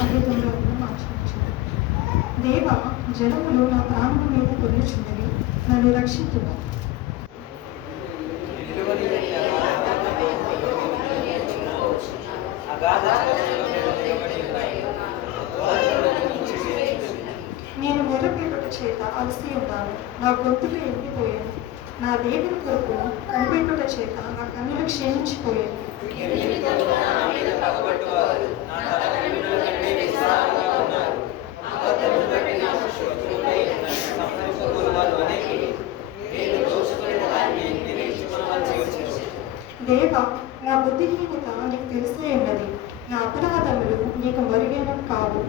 అమృతంలో ఆశ్రయించింది. దేవ, జలములు నా ప్రాణము మీద పొర్లుచున్నవి, నన్ను రక్షించుము. నేను మొర్రపెట్టుట చేత అలసి ఉన్నాను, నా గొంతులు ఎండిపోయాను. నా దేవుని కొరకు కనిపెట్టుట చేత నా కన్నులు క్షీణించిపోయాను. దేవ, నా బుద్ధిహీనత నీకు తెలిసే ఉన్నది, నా అపరాధములు నీకు మరుగైనవి కావు.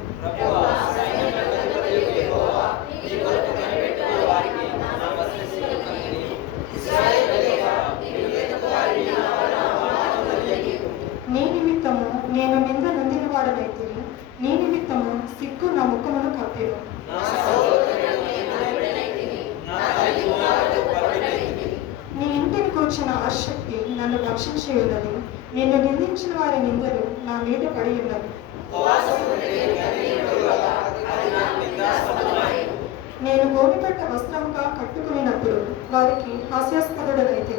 నీ నిమిత్తము నేను నింద నొందిన వాడనైతే, నీ నిమిత్తము సిగ్గు నా ముఖమును కప్పెను. నీ ఇంటిని కూర్చున్న ఆసక్తి నన్ను రక్షించేయున్నది, నిన్ను నిందించిన వారి నిందలు నా మీద పడి ఉన్నవి. నేను గోనెపట్ట వస్త్రముగా కట్టుకునినప్పుడు వారికి హాస్యాస్పదుడనైతే.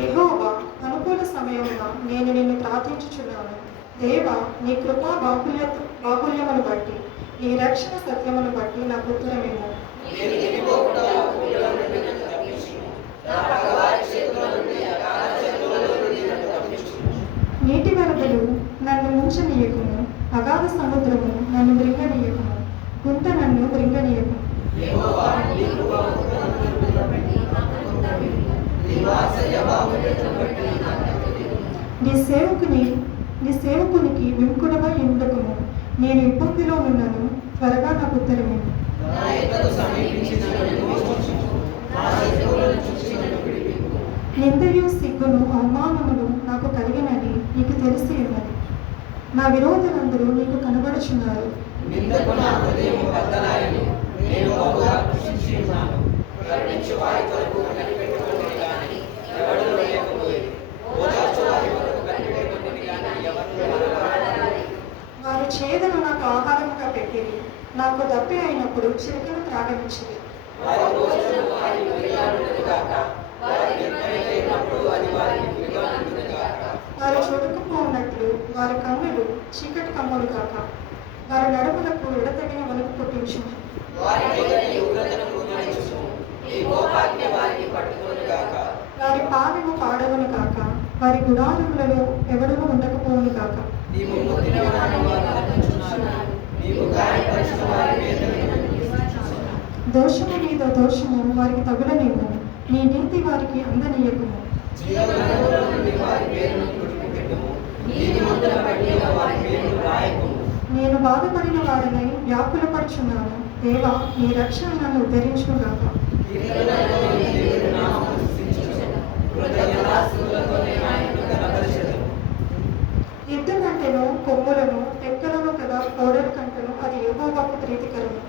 యెహోవా, అనుకూల సమయంలో నేను నిన్ను ప్రార్థించుచున్నాను. దేవా, నీ కృపా బాహుల్యమును బట్టి, నీ రక్షణ సత్యమును బట్టి నాకు ఉత్తరమేమో. నీటి వరదలు నన్ను ముంచనీయకుము, అగాధ సముద్రము నన్ను మృంగనీయకుము, గుంట నన్ను మృంగనీయకుము. నీ సేవకునికి విముఖుడమై ఉండకము, నేను ఇబ్బందిలో ఉన్నాను, త్వరగా నాకు ఉత్తరమేమో. నిందయు సిగ్గును అవమానములు నాకు కలిగినని నీకు తెలిసి ఉన్నది. నా విరోధులందరూ నీకు కనబడుచున్నారు. వారు చేదను నాకు ఆహారముగా పెట్టింది, నాకు దప్పి అయినప్పుడు చిరుకను త్రాగనిచ్చింది. వారు చూడకపోనట్లు వారి కన్నులు చీకటి కమ్ములు కాక, వారి నడుములకు ఎడతగిన వలుపు పుట్టించు. వారి పాలెము పాడవును కాక, వారి గుడారములలో ఎవడూ ఉండకపోవును కాక. దోషము మీద దోషము వారికి తగులనేమో, నీ నీతి వారికి అందనీయకుము. నేను బాధపడిన వారిని వ్యాకులపడుచున్నాను. దేవా, నీ రక్షణ నన్ను ఉద్ధరించుగాక. ఎద్దు కంటెను కొమ్ములను తెక్కలను కదా పౌడర్ కంటెను అది యెహోవాకు ప్రీతికరము.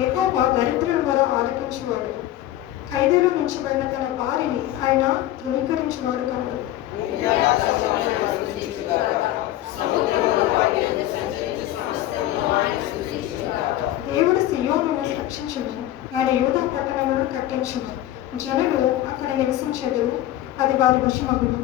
యెహోవా దరిద్రుల వర ఆలకించువాడు, ఖైదులో మించబడిన తన వారిని ఆయన ధృవీకరించువాడు కాదు. దేవుడు సియోనును రక్షించును, ఆయన యూదా పట్టణములను కట్టించును. జనులు అక్కడ నివసించెదరు, అది వారి వశమగును.